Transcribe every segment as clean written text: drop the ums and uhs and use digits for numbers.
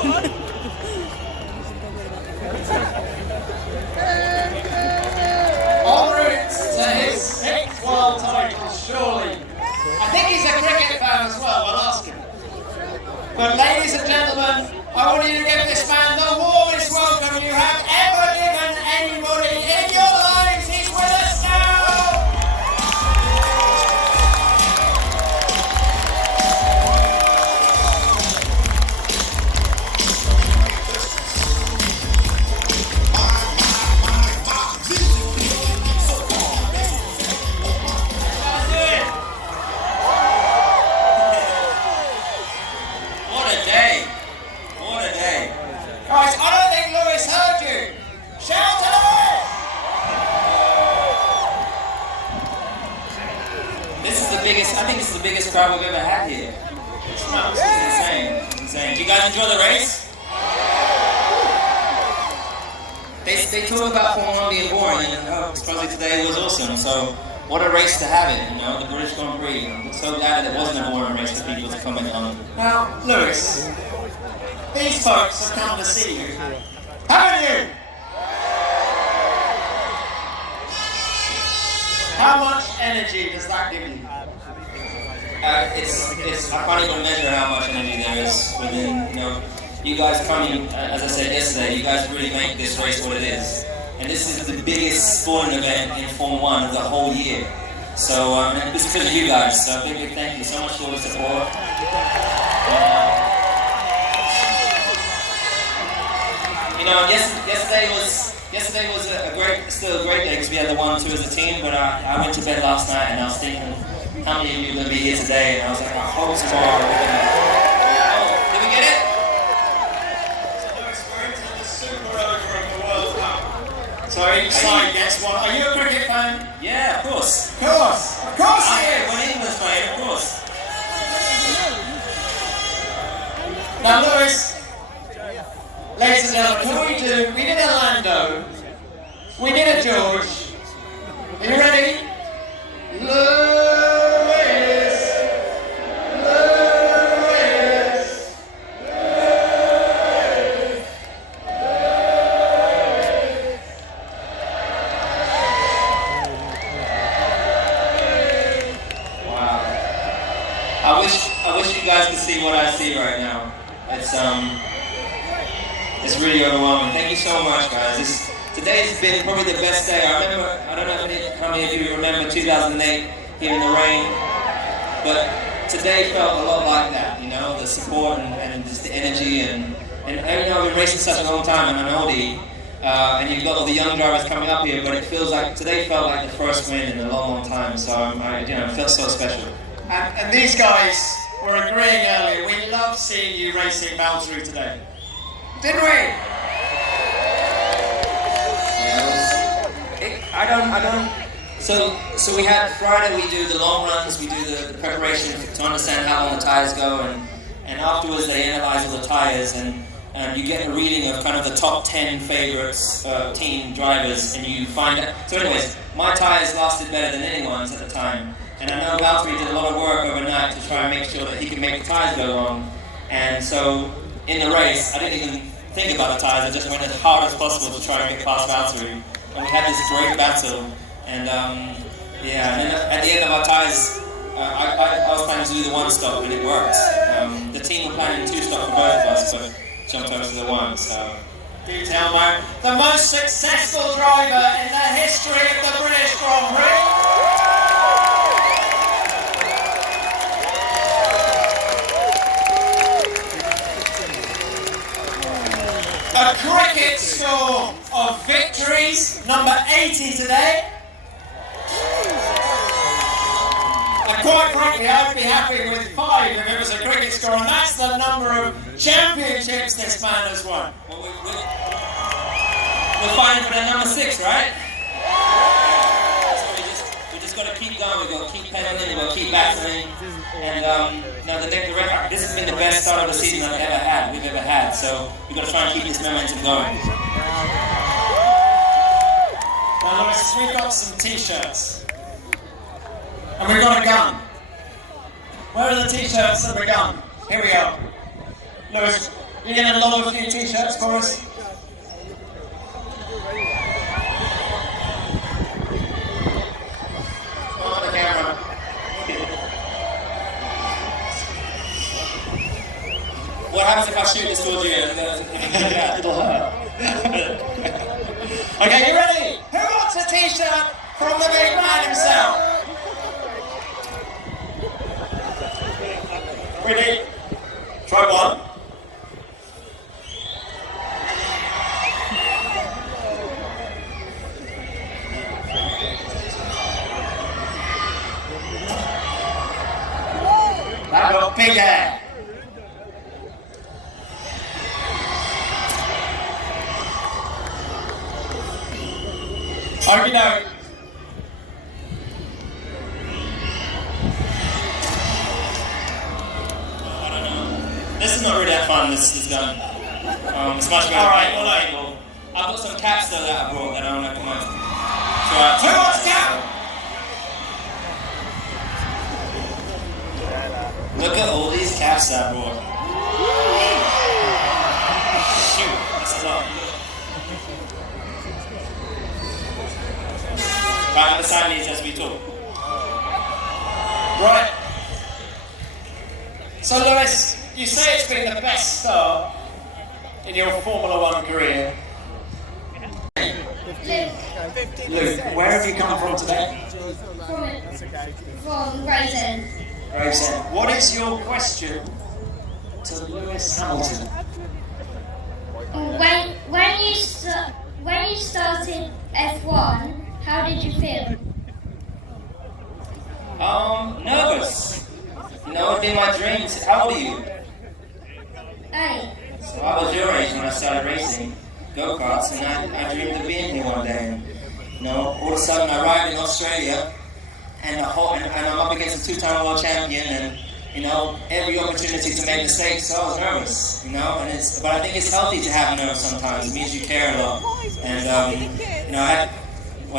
En route to his 6th world title, surely. I think he's a cricket fan as well, we'll ask him. But ladies and gentlemen, I want you to give this man the warmest welcome you have ever given anybody in your lives. He's with us now! Guys, I don't think Lewis heard you. Shout to Lewis! I think this is the biggest crowd we've ever had here. This is insane. Do you guys enjoy the race? They talk about Formula 1 being boring, and supposedly today was awesome. So what a race to have it, you know, the British Grand Prix. I'm so glad that it wasn't a boring race for people to comment on. Now, Lewis, these folks have come to see you, haven't you? How much energy does that give you? I can't even measure how much energy there is within, you know, you guys coming, as I said yesterday, you guys really make this race what it is. And this is the biggest sporting event in Formula 1 of the whole year. So, and this is because of you guys, so big thank you so much for the support. You know, yesterday was still a great day because we had the 1-2 as a team. But I went to bed last night and I was thinking, how many of you are going to be here today? And I was like, I hope tomorrow we're going to. Oh, did we get it? We're into the super over of the World Cup. So each side gets one. Are you a cricket fan? Yeah, of course. Of course he is. When England's playing, of course. Now, Lewis. Ladies and gentlemen, we did a Lando, we did a George. Are you ready? Lewis! Wow. I wish you guys could see what I see right now. It's really overwhelming. Thank you so much, guys. Today's been probably the best day. I don't know how many of you remember 2008 here in the rain, but today felt a lot like that, you know, the support and just the energy and you know, I've been racing such a long time and I'm an oldie, and you've got all the young drivers coming up here, but it feels like, today felt like the first win in a long time, so it felt so special. And these guys were agreeing earlier, we loved seeing you racing Valtteri today. Didn't we? I don't. So we had Friday. We do the long runs. We do the preparation to understand how long the tires go, and afterwards they analyze all the tires, and you get a reading of kind of the top 10 favorites team drivers, and you find out. So, anyways, my tires lasted better than anyone's at the time, and I know Valtteri did a lot of work overnight to try and make sure that he could make the tires go long, and so. In the race, I didn't even think about the tires, I just went as hard as possible to try and get past Valtteri. And we had this great battle, and yeah, and then at the end of our tires, I was planning to do the 1-stop, and it worked. The team were planning 2-stop for both of us, but jumped over to the 1, so. Do tell, Mark. The most successful driver in the history of the British Grand Prix. A cricket score of victories, number 80 today. And quite frankly, I would be happy with 5 if it was a cricket score, and that's the number of championships this man has won. Well, we're fighting for that number 6, right? So we just got to keep going, we've got to keep pedaling, we've got to keep battling. And this has been the best start of the season we've ever had. So we've got to try and keep this momentum going. Now, Lewis, we've got some t-shirts. And we've got a gun. Where are the t-shirts and the gun? Here we are. Lewis, You're going to lob a few t-shirts for us? On the camera. What happens if I shoot this towards you? It'll hurt. Okay, you ready? Who wants a t-shirt from the big man himself? Ready? Try one. That got big hair. Okie doke. I don't know. This is not really that fun, this gun. It's much better. Alright, Well, I've got some caps though that I brought that I want to come out. Try Who wants cap? Look at all these caps that I brought. Shoot, this is up. Right, I'm gonna sign these as we talk. Right. So Lewis, you say it's been the best start in your Formula One career. Luke, where have you come from today? From Gravesend. Gravesend. What is your question to Lewis Hamilton? When you started F1, how did you feel? Nervous. You know, it'd be my dreams. How old are you? 8. So I was your age when I started racing go-karts, and I dreamed of being here one day. And, you know, all of a sudden I ride in Australia, and I'm up against a 2-time world champion, and you know, every opportunity to make mistakes. So I was nervous, you know, but I think it's healthy to have nerves sometimes. It means you care a lot, and you know, I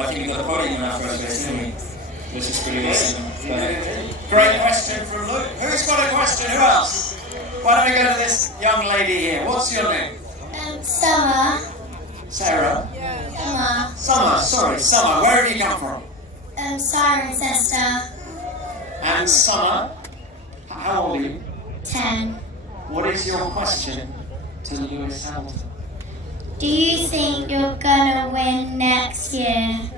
think we got the podium in our first race, didn't we? Which is pretty awesome. Great question from Luke. Who's got a question? Who else? Why don't we go to this young lady here? What's your name? Summer. Sarah? Summer. Summer, sorry, Summer. Where have you come from? Cirencester. And Summer, how old are you? 10. What is your question to Lewis Hamilton? Do you think you're gonna win next year? You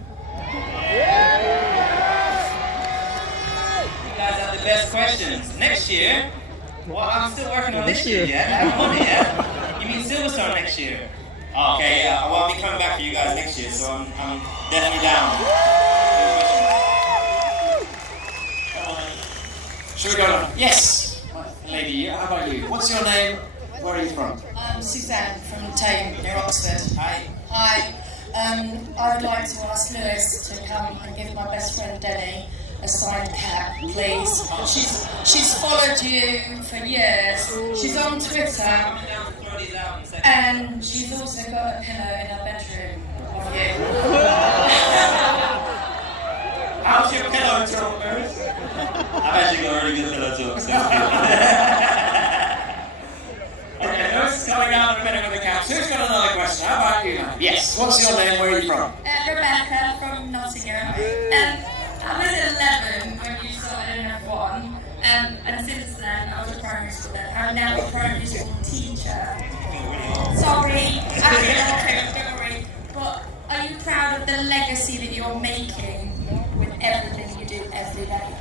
guys have the best questions. Next year? Well, I'm still working on this year yet. I haven't won it yet. You mean Silverstone next year? Oh, okay, yeah. Well, I'll be coming back for you guys next year, so I'm definitely down. Should we go? Yes, lady. How about you? What's your name? Where are you from? I'm Suzanne from Tame near Oxford. Hi. Hi. I would like to ask Lewis to come and give my best friend Denny a signed cap, please. She's followed you for years. She's on Twitter, and she's also got a pillow in her bedroom of you. How's your pillow talk, Lewis? I've actually got a really good pillow talk, so Okay, Lewis is coming out in a minute with the caps. Who's got another question? How about you? Yes. What's your name? Where are you from? Rebecca from Nottingham. I was 11 when you started in F1, and since then I was a primary school then. I'm now a primary school teacher. Sorry, I feel okay, don't worry. But are you proud of the legacy that you're making with everything you do every day?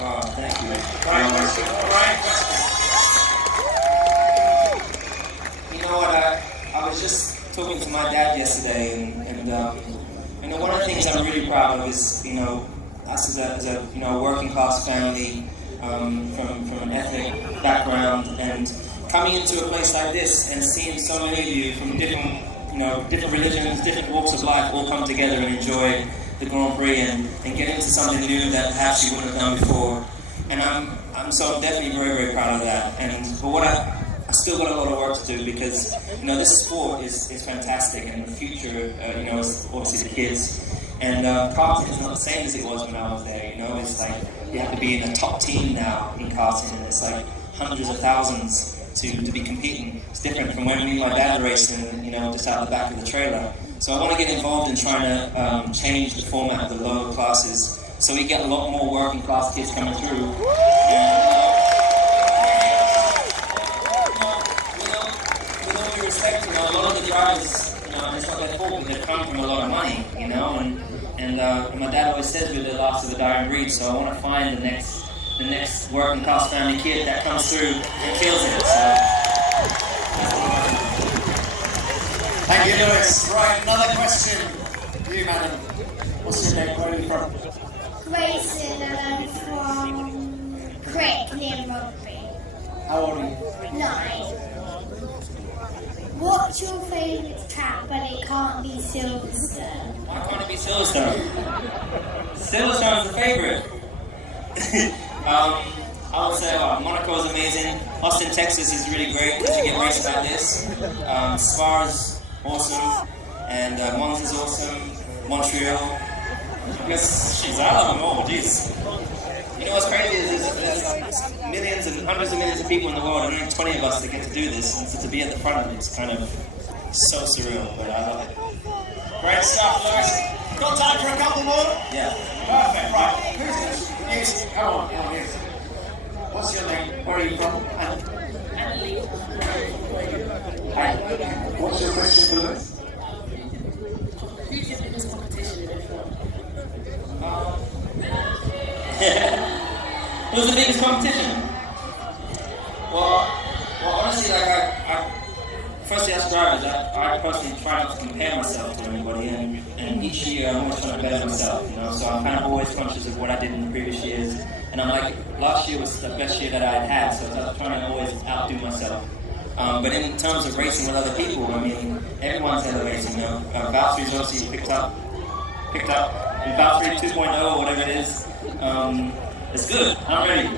oh, thank you. Right question. Right question. You know what? I was just talking to my dad yesterday, and you know, one of the things I'm really proud of is, you know, us as a you know, working class family from an ethnic background, and coming into a place like this and seeing so many of you from different religions, different walks of life all come together and enjoy the Grand Prix and get into something new that perhaps you wouldn't have done before. And I'm definitely very, very proud of that. But I still got a lot of work to do, because you know, this sport is fantastic, and the future you know, is obviously the kids. And karting is not the same as it was when I was there. You know, it's like you have to be in a top team now in karting, and it's like hundreds of thousands to be competing. It's different from when me and my dad were racing, you know, just out the back of the trailer. So I want to get involved in trying to change the format of the lower classes, so we get a lot more working class kids coming through. And, with all due respect, you know, a lot of the drivers, you know, and it's not their fault, but they've come from a lot of money, you know, and my dad always says we're the last of the dying breed, so I want to find the next working class family kid that comes through and kills it. Thank you, Lewis. Right, another question for you, madam. What's your name? Where are you from? Grayson, and I'm from Crick near Rugby. How old are you? 9. What's your favourite track, but it can't be Silverstone? Why can't it be Silverstone? Silverstone's the favourite. I would say Monaco is amazing. Austin, Texas is really great because you get races like this. Spa's awesome, and Monza's awesome. Montreal. I guess, jeez, I love them all, jeez. You know what's crazy is there's millions and hundreds of millions of people in the world, and only 20 of us that get to do this, and so to be at the front of it is kind of so surreal, but I love it. Great stuff, Lewis. Got time for a couple more? Yeah. Perfect, right. Who's this? Yes, come on, yes. What's your name? Where are you from? What's your question for Lewis? Who's your biggest competition in F1? Who's the biggest competition? Well, honestly, like firstly as drivers, I personally try not to compare myself to anybody, and each year I'm always trying to better myself, you know, so I'm kind of always conscious of what I did in the previous years, and I'm like, last year was the best year that I had had, so I'm trying to always outdo myself. But in terms of racing with other people, I mean, everyone's elevating, you know. Valtteri's obviously picked up, and Valtteri 2.0 or whatever it is, it's good, I'm ready.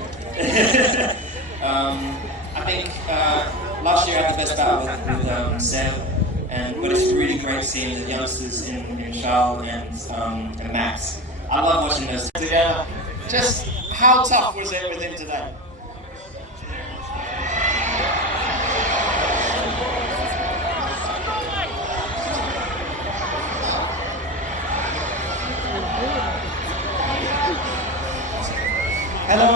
I think last year I had the best battle with Seb, but it's really great seeing the youngsters in Charles and Max. I love watching those together. Just how tough was it with him today? Hello.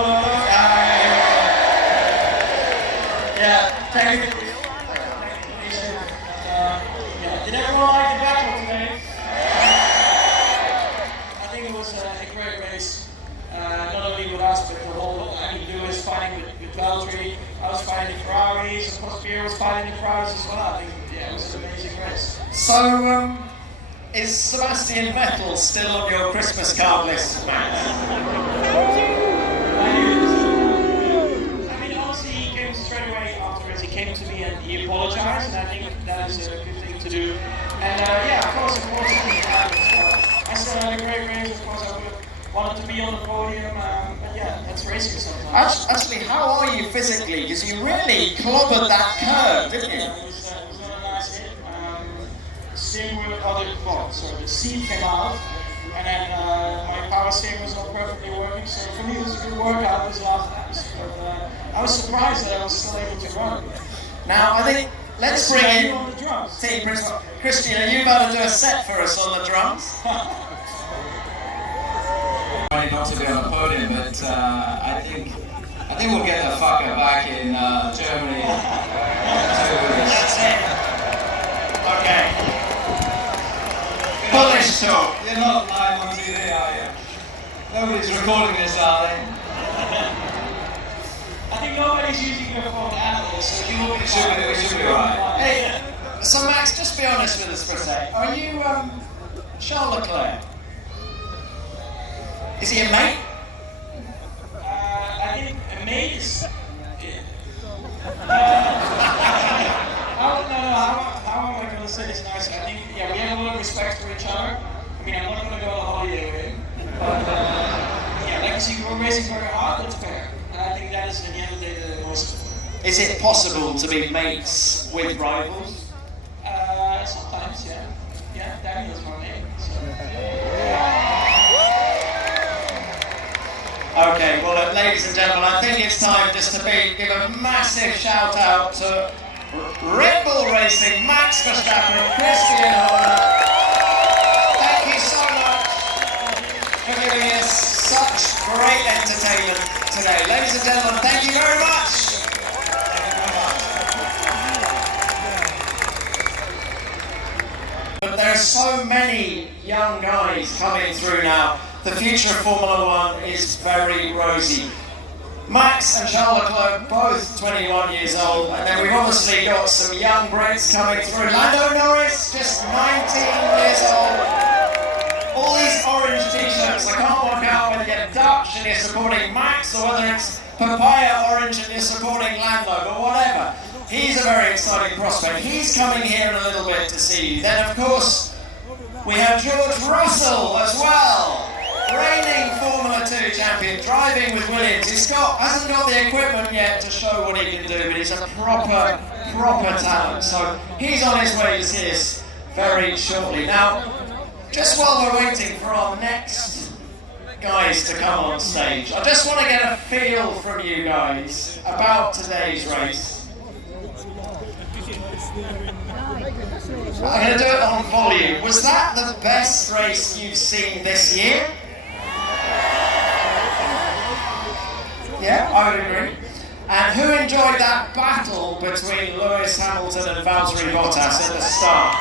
Yeah, technically. Did everyone like the battle today? I think it was a great race. Not only with us, but the whole. I mean, Lewis fighting with Valtteri. I was fighting the Ferraris. Of course, Pierre was fighting the Ferraris as well. I think, yeah, it was an amazing race. So, is Sebastian Vettel still on your Christmas card list, Max? Came to me and he apologized, and I think that is a good thing to do. And yeah, of course, I still had a great race. Of course, I would have wanted to be on the podium, but yeah, that's racing sometimes. Actually, how are you physically? Because you really clobbered that curve, didn't you? It was not a nice hit. Steering wheel, the seat came out, and then my power steering was not perfectly working. So for me, it was a good workout. It was last laps, but I was surprised that I was still able to run. Now, I think, let's bring in team principal. Christian, are you about to do a set for us on the drums? Not to be on the podium, but I think we'll get the fucker back in Germany. That's it. Okay. Polish talk. You're not live on TV, are you? Nobody's recording this, are they? I think nobody's using your phone analyst, so you will be We should be alright. Hey, so Max, just be honest with us for a sec. Are you Charles Leclerc? Is he a mate? I think a mate is... how am I going to say this nicely? I think, yeah, we have a lot of respect for each other. I mean, I'm not going to go on a holiday with him. But, yeah, like you see, we're racing very hard, that's fair. And I think that is, at the end of the day, the most... Is it possible to be mates with rivals? Sometimes, yeah. Yeah, Daniel's my name. So. Okay, well, ladies and gentlemen, I think it's time just to give a massive shout out to Red Bull Racing, Max Verstappen, Christian Horner. Thank you so much for giving us such great entertainment today. Ladies and gentlemen, thank you very much. But there are so many young guys coming through now. The future of Formula One is very rosy. Max and Charles Leclerc, both 21 years old, and then we've obviously got some young Brits coming through. Lando Norris, just 19 years old. All these orange t-shirts, I can't work out whether you're Dutch and you're supporting Max or whether it's papaya orange and you're supporting Lando, but whatever. He's a very exciting prospect. He's coming here in a little bit to see you. Then, of course, we have George Russell as well. Reigning Formula 2 champion, driving with Williams. Hasn't got the equipment yet to show what he can do, but he's a proper talent. So he's on his way to see us very shortly. Now, just while we're waiting for our next guys to come on stage, I just want to get a feel from you guys about today's race. I'm going to do it on volume. Was that the best race you've seen this year? Yeah, I would agree. And who enjoyed that battle between Lewis Hamilton and Valtteri Bottas at the start?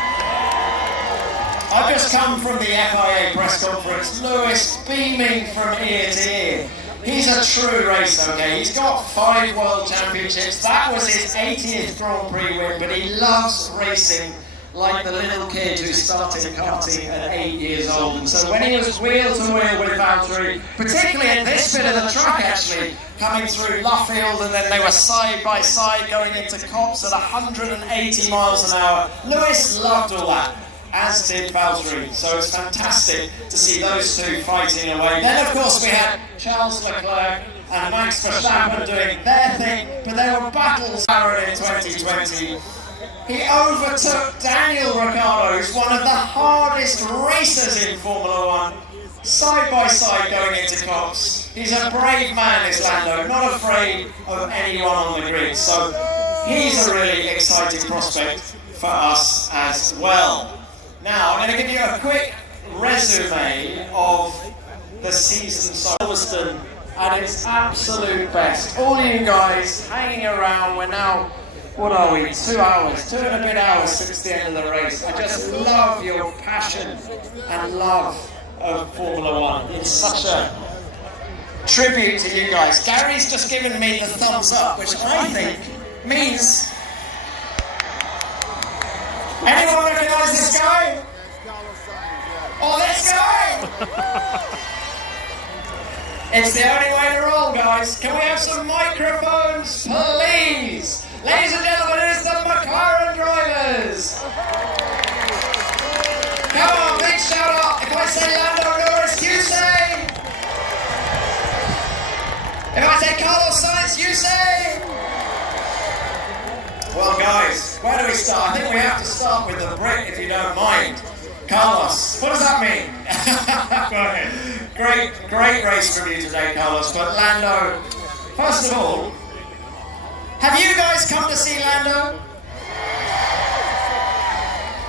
I've just come from the FIA press conference. Lewis beaming from ear to ear. He's a true racer, okay? He's got 5 world championships. That was his 80th Grand Prix win, but he loves racing like the little kid who started karting at 8 years old. And so when he was wheel to wheel with Valtteri, particularly at this bit of the track actually, coming through Luffield, and then they were side by side going into Copse at 180 miles an hour. Lewis loved all that, as did Valtteri. So it's fantastic to see those two fighting away. Then of course we had Charles Leclerc and Max Verstappen doing their thing, but there were battles in 2020. He overtook Daniel Ricciardo, who's one of the hardest racers in Formula One, side by side going into Copse. He's a brave man, is Lando, not afraid of anyone on the grid. So he's a really exciting prospect for us as well. Now, I'm going to give you a quick resume of the season Silverstone at its absolute best. All you guys hanging around, we're now, what are we, 2 hours, 2 and a bit hours since the end of the race. I just love your passion and love of Formula One. It's such a tribute to you guys. Gary's just given me the thumbs up, which I think means... Anyone recognise this guy? Oh, this guy! It's the only way to roll, guys. Can we have some microphones, please? Ladies and gentlemen, it is the McLaren drivers. Come on, big shout out. If I say Lando Norris, you say. If I say Carlos Sainz, you say. Well, guys, where do we start? I think we have to start with the Brit, if you don't mind. Carlos, what does that mean? Go ahead. Great race from you today, Carlos. But Lando, first of all, have you guys come to see Lando?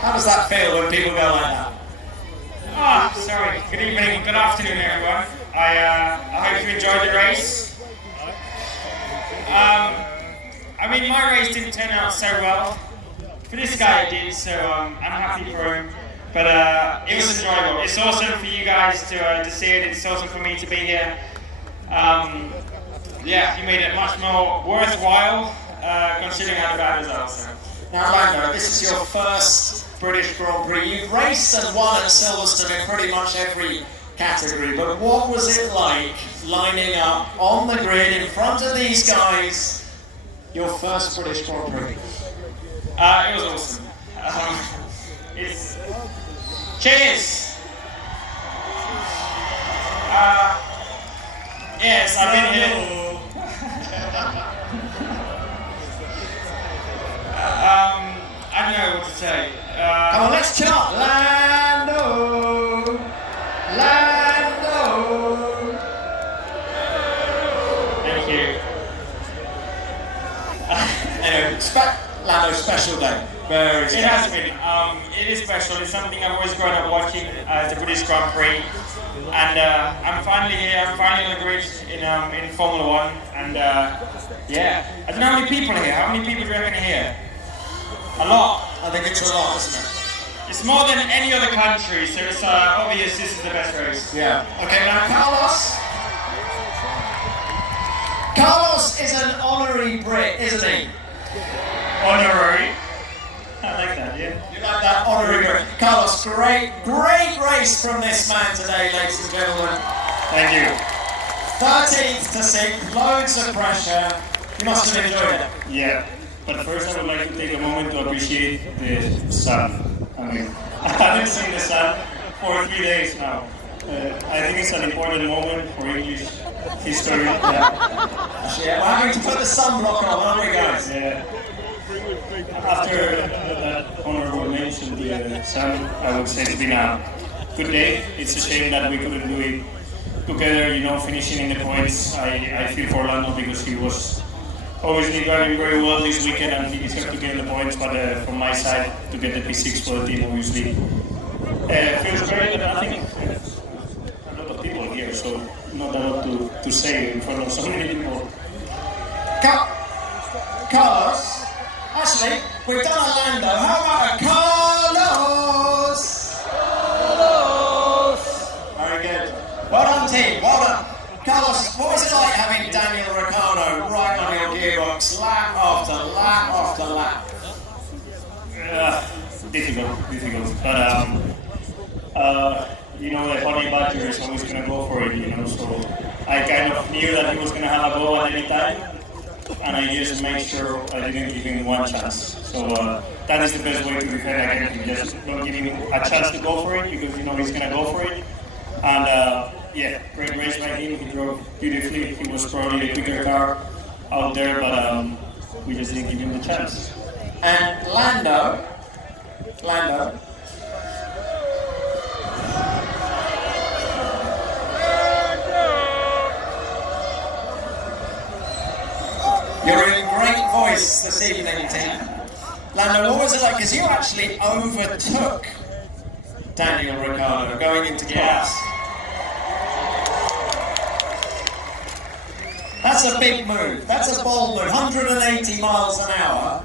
How does that feel when people go like that? Sorry. Good evening, good afternoon, everyone. I hope you enjoyed the race. I mean, my race didn't turn out so well. For this guy, it did, so I'm happy for him. But it was enjoyable. It's awesome for you guys to see it. It's awesome for me to be here. Yeah, you made it much more worthwhile, considering how bad it was. So. Now, Lando, this is your first British Grand Prix. You've raced and won at Silverstone in pretty much every category, but what was it like lining up on the grid in front of these guys, your first British Grand Prix? It was awesome. Cheers! Yes, I've been here. I don't know what to say. Come on, let's chant. Lando, Lando. Anyway, Lando, special day. Very special. It has been. It is special. It's something I've always grown up watching, the British Grand Prix. And I'm finally here. I'm finally on the grid in Formula 1. And yeah, I don't know how many people are here. How many people do you reckon are here? A lot. I think it's a lot, isn't it? It's more than any other country, so it's obvious this is the best race. Yeah. Okay, now Carlos. Carlos is an honorary Brit, isn't he? Honorary? I like that, yeah. You like that honorary Brit? Carlos, great race from this man today, ladies and gentlemen. Thank you. 13th to 6th, loads of pressure. You must have enjoyed it. Yeah, but first I would like to take a moment to appreciate the sun. I mean, I haven't seen the sun for 3 days now. I think it's an important moment for English history. Yeah, we're having to put the sunblock on, aren't we, guys? Yeah. After that honorable mention, the sun, I would say it's been a good day. It's a shame that we couldn't do it together, you know, finishing in the points. I feel for Lando because he was obviously driving very well this weekend and he deserved to get the points, but from my side, to get the P6 for the team, obviously, feels great, but I think a lot of people here, so not a lot to say in front of so many people. Carlos, actually, we've done a Lando. How about a Carlos? Carlos! Very good. Well done, team. Well done. Carlos, what was it like having Daniel Ricciardo right on your gearbox, lap after lap after lap? Difficult. But, you know, the honey badger is always going to go for it, you know, so I kind of knew that he was going to have a go at any time, and I just made sure I didn't give him one chance. So that is the best way to defend against him, just don't give him a chance to go for it, because you know he's going to go for it. And yeah, great race by him, he drove beautifully, he was probably a quicker car out there, but we just didn't give him the chance. And Lando, you're in great voice this evening, team. Lando, what was it like? Because you actually overtook Daniel Ricciardo going into class. That's a big move. That's a bold move. 180 miles an hour.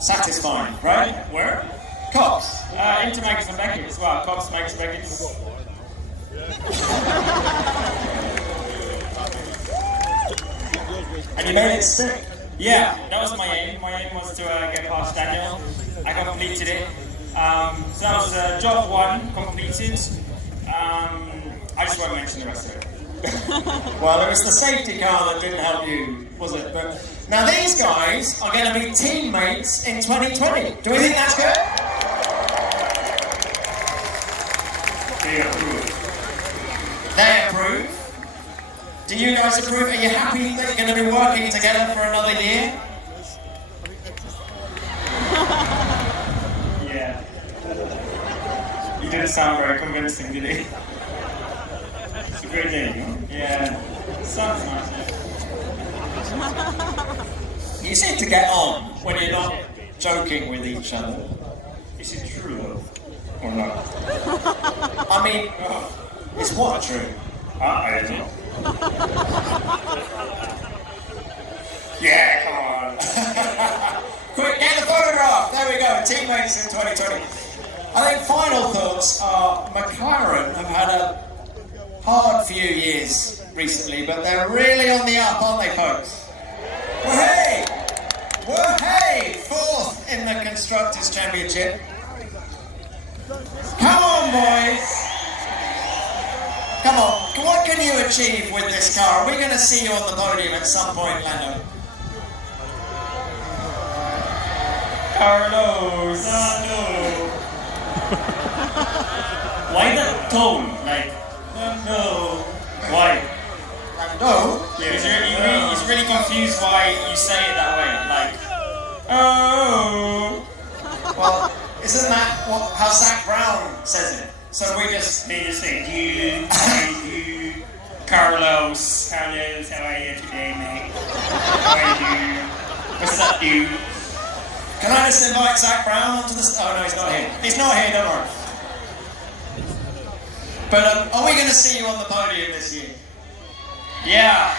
Satisfying, right? Where? Cops. Into Max and Beckett as well. Cops, Max and Beckett. And you made it sick. Yeah, that was my aim. My aim was to get past Daniel. I completed it. So that was job 1 completed. I just won't mention the rest of it. Well, it was the safety car that didn't help you, was it? But now these guys are going to be teammates in 2020. Do we think that's good? They approve. They approve. Do you guys approve? Are you happy that you're going to be working together for another year? Yeah. You didn't sound very convincing, did he? It's a great day, you know? Yeah. Sounds nice. You seem to get on when you're not joking with each other. Is it true though? Or not? I mean, it's what true? I don't know. Yeah, come on. Quick, get the photograph. There we go. Teammates in 2020. I think final thoughts are McLaren have had a hard few years recently, but they're really on the up, aren't they, folks? Whoa-hey! Whoa-hey! 4th in the Constructors' Championship. Come on, boys! Come on, what can you achieve with this car? Are we going to see you on the podium at some point, Lando? Carlos! No. Why that tone? Like, no. Why? Lando? Yeah, he's really confused why you say it that way. Like, oh. Well, isn't that how Zach Brown says it? So we just say you, Carlos, how are you today, mate? How are you? What's up, dude? Can I just invite Zach Brown onto the stage? Oh no, he's not here. He's not here, don't worry. But are we going to see you on the podium this year? Yeah.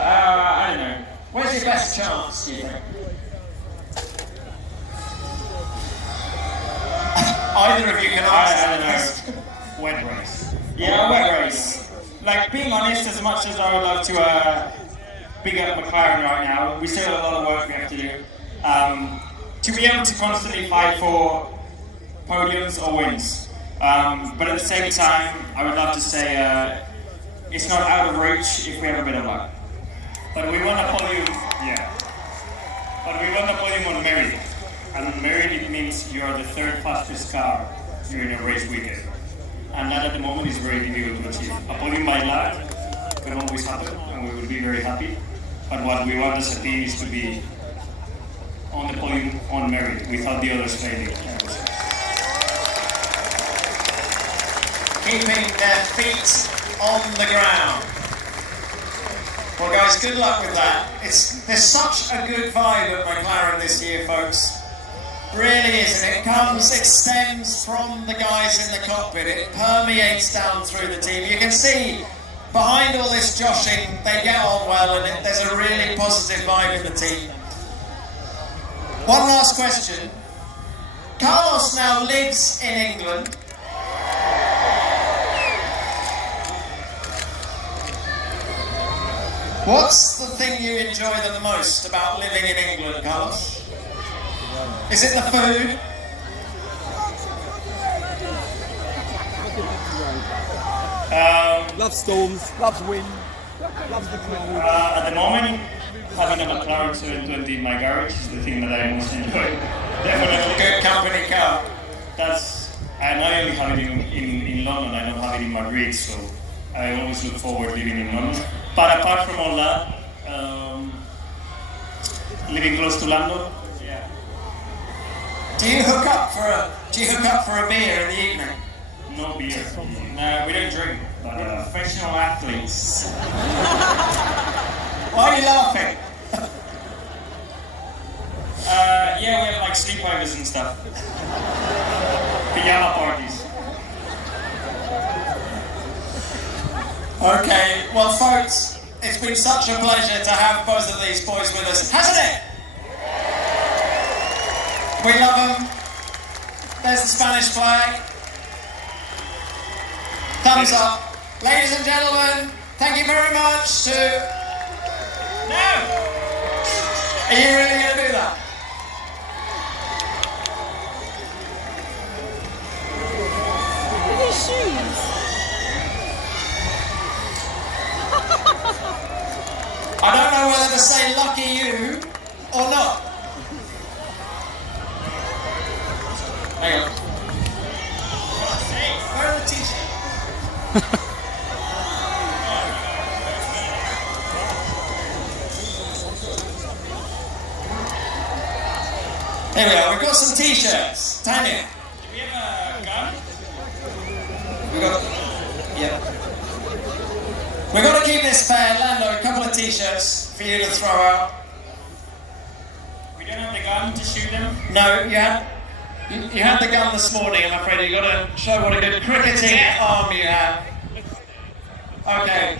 I don't know. Where's your best chance, do you think? Either of you can answer. I don't know. Wet race. Yeah, wet race. Like, being honest, as much as I would love to big up McLaren right now, we still have a lot of work we have to do. To be able to constantly fight for podiums or wins. But at the same time, I would love to say it's not out of reach if we have a bit of luck. But we won a podium, yeah. But we won the podium on merit. And on merit it means you are the third fastest car during a race weekend. And that at the moment is very difficult to achieve. A podium by luck can always happen, and we will be very happy. But what we want as a team is to be on the podium on merit, without the others failing. Keeping their feet on the ground. Well guys, good luck with that. There's such a good vibe at McLaren this year, folks. Really is, and it stems from the guys in the cockpit. It permeates down through the team. You can see behind all this joshing, they get on well, and there's a really positive vibe in the team. One last question. Carlos now lives in England. What's the thing you enjoy the most about living in England, Carlos? Is it the food? Loves storms, loves wind, loves the cloud. At the moment, having a McLaren 720 in my garage is the thing that I most enjoy. Definitely. Good company car. And I only have it in London, I don't have it in Madrid, so I always look forward to living in London. But apart from all that, living close to London, yeah. Do you hook up for a beer in the evening? No beer. No, we don't drink. But we're professional athletes. Why are you laughing? Yeah, we have like sleepovers and stuff. Pajama parties. Okay, well folks, it's been such a pleasure to have both of these boys with us, hasn't it? We love them. There's the Spanish flag. Thumbs up. Ladies and gentlemen, thank you very much to... No! Are you really going to do that? Look at his shoes. I don't know whether to say lucky you or not. Hang on. Where are the t-shirts? Here we are, we've got some t-shirts. Tanya. Do we have a gun? We've got to keep this fair. Lando, a couple of t-shirts for you to throw out. We don't have the gun to shoot them? No, you had the gun this morning, I'm afraid. You've got to show what a good cricketing arm you have. Okay.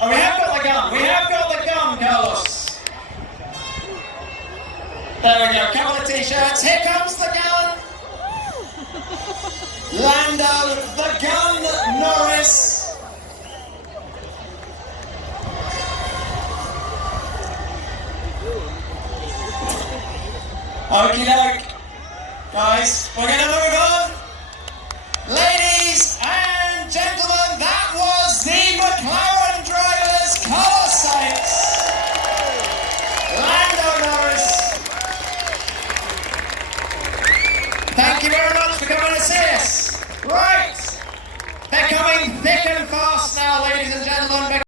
Oh, we have got the gun. We have got the gun, Carlos. There we go. Couple of t-shirts. Here comes the gun. Lando, the gun, Norris. Okie doke. Guys, we're going to move on. Ladies and gentlemen, that was the McLaren drivers, Carlos Sainz, Lando Norris. Thank you very much for coming to see us.